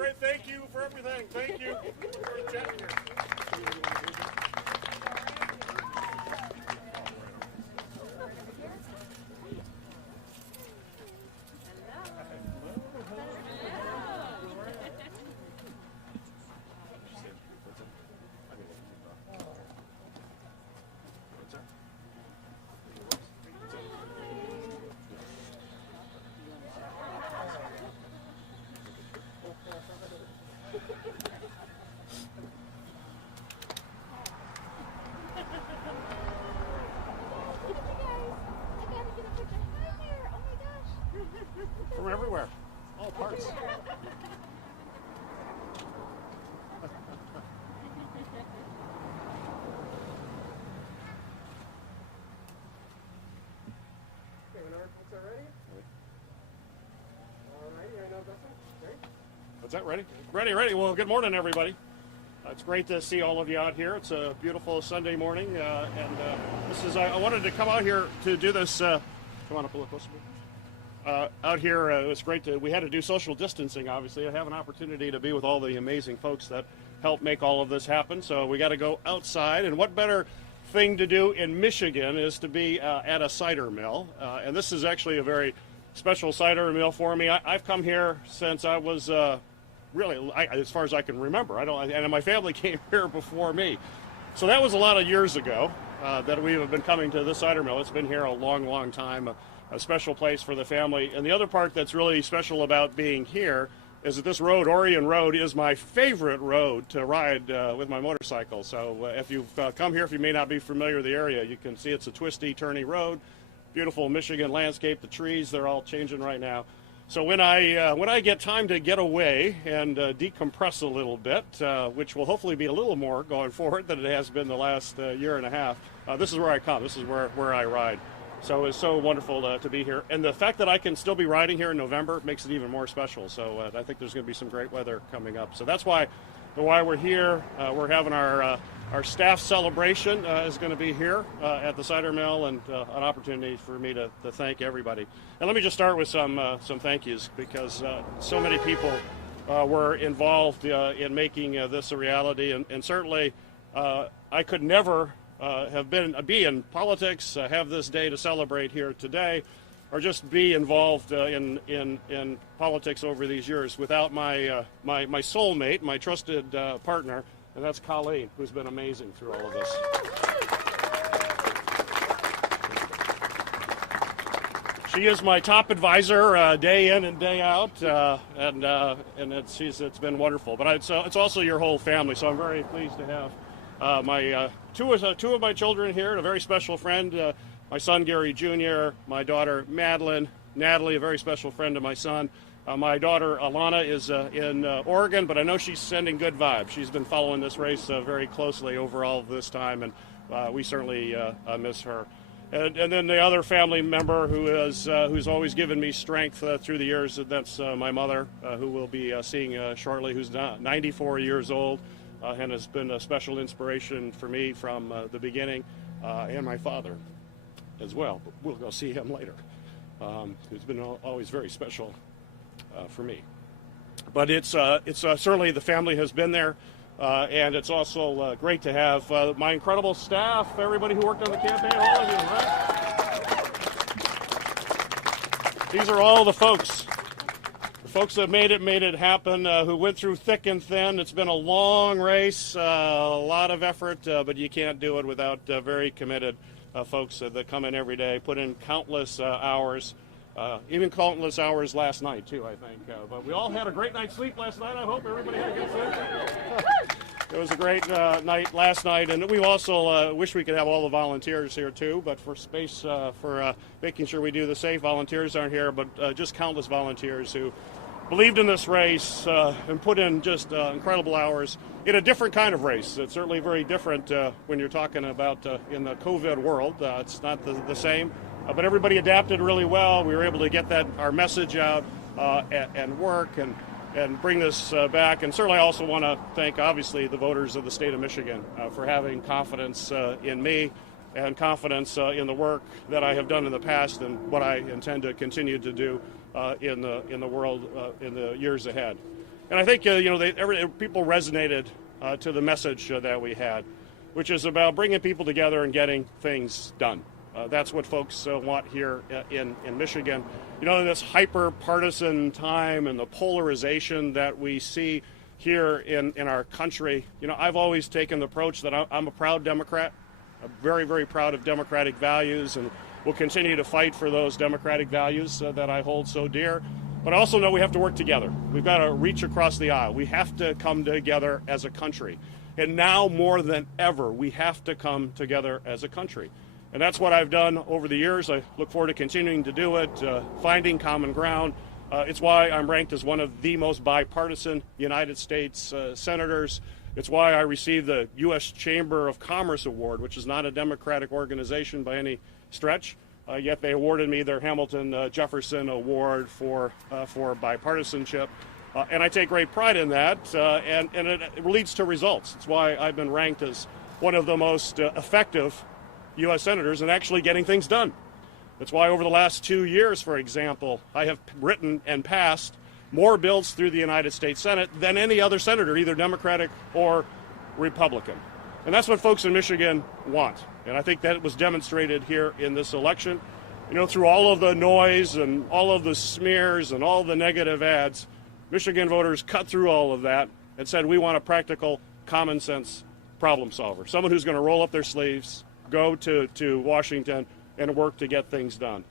great. Thank you for everything. Thank you. Great chatting here. From everywhere, all parts. What's that, ready? Ready. Well, good morning, everybody. It's great to see all of you out here. It's a beautiful Sunday morning, and this is, I wanted to come out here to do this, come on up a little closer. Out here, it was great we had to do social distancing, obviously. I have an opportunity to be with all the amazing folks that help make all of this happen, so we got to go outside, and what better thing to do in Michigan is to be at a cider mill, and this is actually a very special cider mill for me. I've come here since I was really, as far as I can remember. And my family came here before me, so that was a lot of years ago that we have been coming to this cider mill. It's been here a long time. A special place for the family. And the other part that's really special about being here is that this road, Orion Road, is my favorite road to ride with my motorcycle. So if you've come here, if you may not be familiar with the area, you can see it's a twisty, turny road. Beautiful Michigan landscape. The trees, they're all changing right now. So when I get time to get away and decompress a little bit, which will hopefully be a little more going forward than it has been the last year and a half, this is where I come. This is where I ride. So it's so wonderful to be here. And the fact that I can still be riding here in November makes it even more special. So I think there's going to be some great weather coming up. So that's why we're here. We're having our staff celebration is going to be here at the cider mill, and an opportunity for me to thank everybody. And let me just start with some thank yous, because so many people were involved in making this a reality. And certainly I could never be in politics, have this day to celebrate here today, or just be involved in politics over these years without my soulmate, my trusted partner, and that's Colleen, who's been amazing through all of this. She is my top advisor day in and day out, and it's been wonderful. But it's also your whole family, so I'm very pleased to have my two of my children here, and a very special friend, my son Gary Jr., my daughter Natalie, a very special friend of my son. My daughter Alana is in Oregon, but I know she's sending good vibes. She's been following this race very closely over all of this time, and we certainly miss her. And then the other family member who's always given me strength through the years, that's my mother, who we'll be seeing shortly, who's 94 years old. And has been a special inspiration for me from the beginning, and my father as well. But we'll go see him later. It's been always very special for me. But it's certainly the family has been there, and it's also great to have my incredible staff, everybody who worked on the campaign, all of you, right? These are all the folks that made it happen, who went through thick and thin. It's been a long race, a lot of effort, but you can't do it without very committed folks that come in every day, put in countless hours, even countless hours last night, too, I think. But we all had a great night's sleep last night. I hope everybody had a good sleep. It was a great night last night, and we also wish we could have all the volunteers here, too, but for space, for making sure we do the safe, volunteers aren't here, but just countless volunteers who believed in this race and put in just incredible hours in a different kind of race. It's certainly very different when you're talking about in the COVID world. It's not the same, but everybody adapted really well. We were able to get our message out and work and bring this back. And certainly I also want to thank, obviously, the voters of the state of Michigan for having confidence in me and confidence in the work that I have done in the past and what I intend to continue to do in the world in the years ahead. And I think people resonated to the message that we had, which is about bringing people together and getting things done. That's what folks want here in Michigan. In this hyper-partisan time and the polarization that we see here in our country, I've always taken the approach that I'm a proud Democrat. I'm very, very proud of democratic values, and will continue to fight for those democratic values that I hold so dear. But I also know we have to work together. We've got to reach across the aisle. We have to come together as a country. And now more than ever, we have to come together as a country. And that's what I've done over the years. I look forward to continuing to do it, finding common ground. It's why I'm ranked as one of the most bipartisan United States senators. It's why I received the U.S. Chamber of Commerce Award, which is not a Democratic organization by any stretch. Yet they awarded me their Hamilton Jefferson Award for bipartisanship. And I take great pride in that, and it leads to results. It's why I've been ranked as one of the most effective U.S. senators in actually getting things done. That's why over the last 2 years, for example, I have written and passed more bills through the United States Senate than any other senator, either Democratic or Republican. And that's what folks in Michigan want. And I think that was demonstrated here in this election. Through all of the noise and all of the smears and all the negative ads, Michigan voters cut through all of that and said, we want a practical, common sense problem solver, someone who's going to roll up their sleeves, go to Washington, and work to get things done.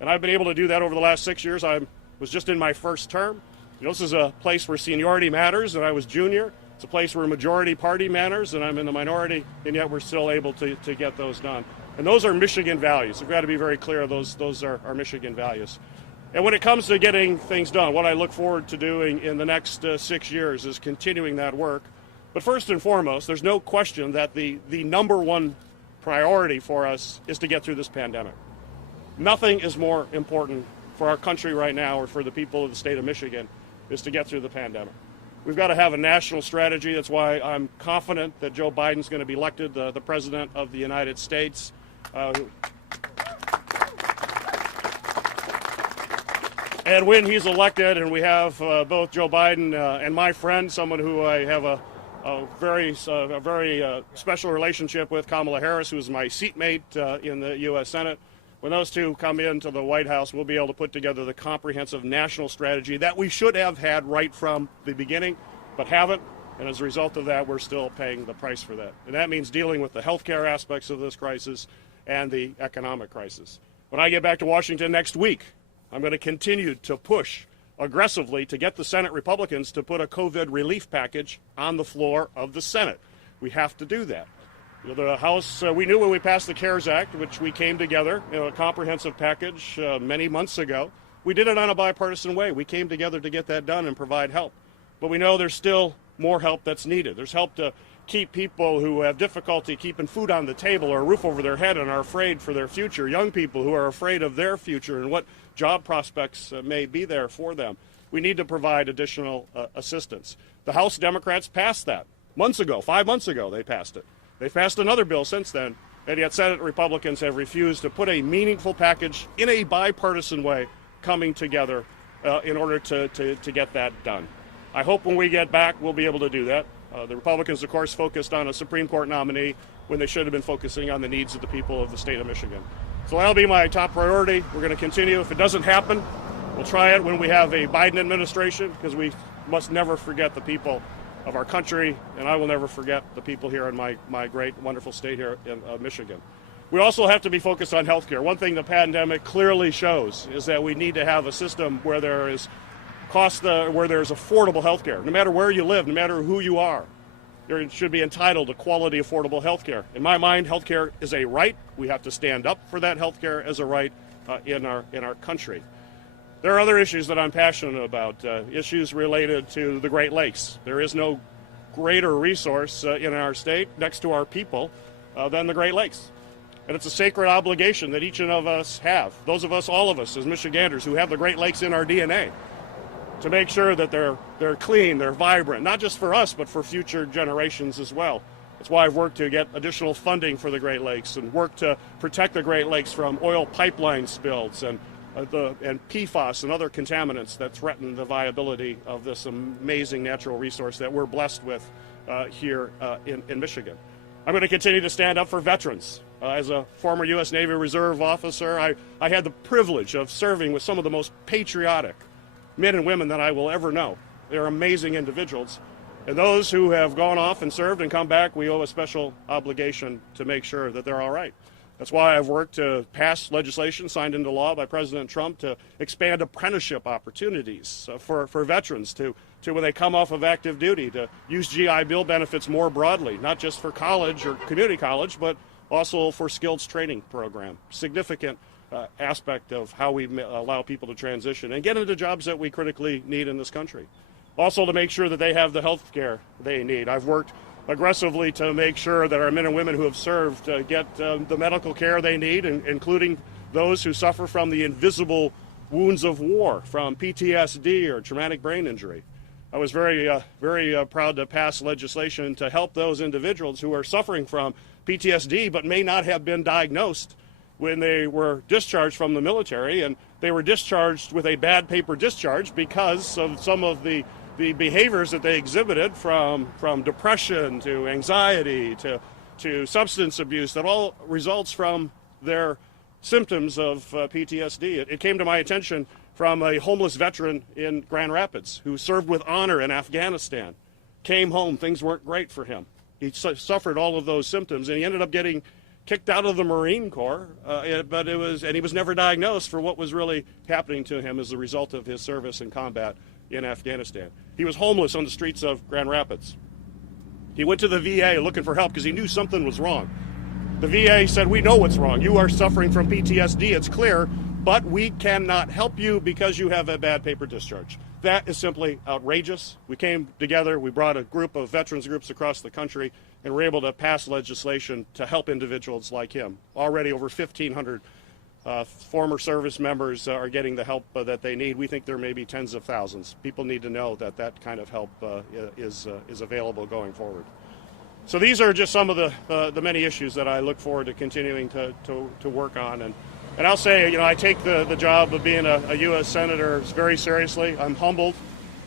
And I've been able to do that over the last 6 years. I was just in my first term. This is a place where seniority matters, and I was junior. It's a place where majority party matters, and I'm in the minority, and yet we're still able to get those done. And those are Michigan values. We've got to be very clear, those are our Michigan values. And when it comes to getting things done, what I look forward to doing in the next 6 years is continuing that work. But first and foremost, there's no question that the number one priority for us is to get through this pandemic. Nothing is more important for our country right now, or for the people of the state of Michigan, is to get through the pandemic. We've got to have a national strategy. That's why I'm confident that Joe Biden's going to be elected the President of the United States. And when he's elected, and we have both Joe Biden and my friend, someone who I have a very special relationship with, Kamala Harris, who's my seatmate in the U.S. Senate. When those two come into the White House, we'll be able to put together the comprehensive national strategy that we should have had right from the beginning, but haven't. And as a result of that, we're still paying the price for that. And that means dealing with the healthcare aspects of this crisis and the economic crisis. When I get back to Washington next week, I'm going to continue to push aggressively to get the Senate Republicans to put a COVID relief package on the floor of the Senate. We have to do that. The House, we knew when we passed the CARES Act, which we came together, a comprehensive package many months ago. We did it on a bipartisan way. We came together to get that done and provide help. But we know there's still more help that's needed. There's help to keep people who have difficulty keeping food on the table or a roof over their head and are afraid for their future. Young people who are afraid of their future and what job prospects may be there for them. We need to provide additional assistance. The House Democrats passed that months ago. 5 months ago, they passed it. They passed another bill since then, and yet Senate Republicans have refused to put a meaningful package in a bipartisan way coming together in order to get that done. I hope when we get back, we'll be able to do that. The Republicans, of course, focused on a Supreme Court nominee when they should have been focusing on the needs of the people of the state of Michigan. So that'll be my top priority. We're going to continue. If it doesn't happen, we'll try it when we have a Biden administration, because we must never forget the people of our country, and I will never forget the people here in my great, wonderful state here in Michigan. We also have to be focused on health care. One thing the pandemic clearly shows is that we need to have a system where there is where there's affordable health care. No matter where you live, no matter who you are, you should be entitled to quality, affordable health care. In my mind, health care is a right. We have to stand up for that health care as a right in our country. There are other issues that I'm passionate about, issues related to the Great Lakes. There is no greater resource in our state next to our people than the Great Lakes. And it's a sacred obligation that each of us have, those of us, all of us as Michiganders who have the Great Lakes in our DNA, to make sure that they're clean, they're vibrant, not just for us, but for future generations as well. That's why I've worked to get additional funding for the Great Lakes and worked to protect the Great Lakes from oil pipeline spills and and PFAS and other contaminants that threaten the viability of this amazing natural resource that we're blessed with here in Michigan. I'm going to continue to stand up for veterans. As a former U.S. Navy Reserve officer, I had the privilege of serving with some of the most patriotic men and women that I will ever know. They're amazing individuals. And those who have gone off and served and come back, we owe a special obligation to make sure that they're all right. That's why I've worked to pass legislation signed into law by President Trump to expand apprenticeship opportunities for veterans to when they come off of active duty, to use GI Bill benefits more broadly, not just for college or community college, but also for skills training program. Significant aspect of how we allow people to transition and get into jobs that we critically need in this country. Also to make sure that they have the health care they need. I've worked aggressively to make sure that our men and women who have served get the medical care they need, including those who suffer from the invisible wounds of war, from PTSD or traumatic brain injury. I was very proud to pass legislation to help those individuals who are suffering from PTSD but may not have been diagnosed when they were discharged from the military, and they were discharged with a bad paper discharge because of some of the behaviors that they exhibited, from depression to anxiety to substance abuse, that all results from their symptoms of PTSD. It came to my attention from a homeless veteran in Grand Rapids who served with honor in Afghanistan. Came home, things weren't great for him. He suffered all of those symptoms, and he ended up getting kicked out of the Marine Corps, but he was never diagnosed for what was really happening to him as a result of his service in combat in Afghanistan. He was homeless on the streets of Grand Rapids. He went to the VA looking for help because he knew something was wrong. The VA said, "We know what's wrong. You are suffering from PTSD, it's clear, but we cannot help you because you have a bad paper discharge." That is simply outrageous. We came together, we brought a group of veterans groups across the country, and were able to pass legislation to help individuals like him. Already over 1,500 former service members are getting the help that they need. We think there may be tens of thousands. People need to know that that kind of help is available going forward. So these are just some of the many issues that I look forward to continuing to work on. And I'll say, I take the job of being a U.S. Senator very seriously. I'm humbled,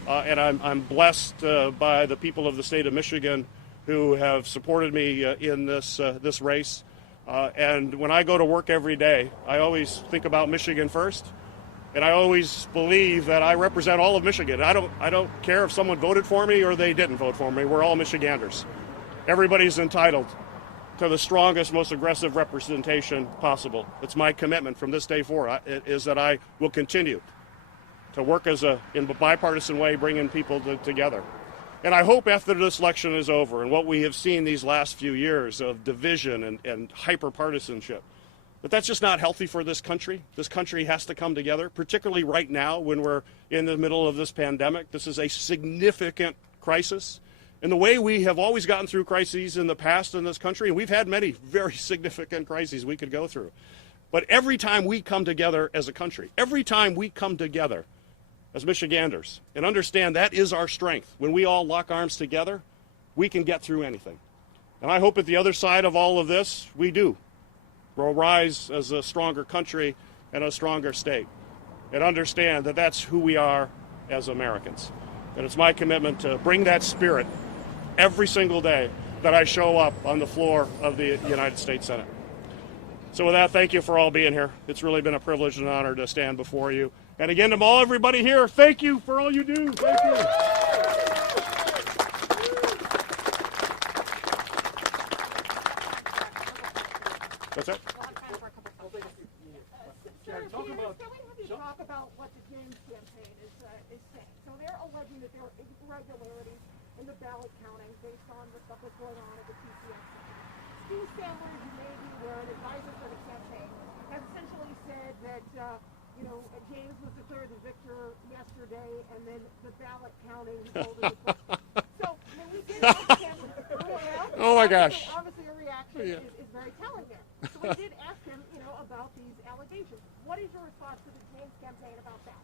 and I'm blessed by the people of the state of Michigan who have supported me in this race. And when I go to work every day, I always think about Michigan first, and I always believe that I represent all of Michigan. I don't care if someone voted for me or they didn't vote for me. We're all Michiganders. Everybody's entitled to the strongest, most aggressive representation possible. It's my commitment from this day forward is that I will continue to work in a bipartisan way, bringing people together. And I hope after this election is over and what we have seen these last few years of division and hyper-partisanship, that's just not healthy for this country. This country has to come together, particularly right now when we're in the middle of this pandemic. This is a significant crisis. And the way we have always gotten through crises in the past in this country, and we've had many very significant crises we could go through, but every time we come together as a country, every time we come together as Michiganders and understand that is our strength, when we all lock arms together, we can get through anything. And I hope at the other side of all of this, we'll rise as a stronger country and a stronger state, and understand that that's who we are as Americans. And it's my commitment to bring that spirit every single day that I show up on the floor of the United States Senate. So with that, thank you for all being here. It's really been a privilege and an honor to stand before you. And again, to everybody here, thank you for all you do. Thank you. What's that? Talk about what the James campaign is saying. So they're alleging that there were irregularities in the ballot counting based on the stuff that's going on at the TCS. Steve Sandler, who may be an advisor for the campaign, has essentially said that James was declared the victor yesterday, and then the ballot counting resulted in So when we did ask him, oh my gosh. Obviously your reaction is very telling there. So we did ask him, about these allegations. What is your response to the James campaign about that?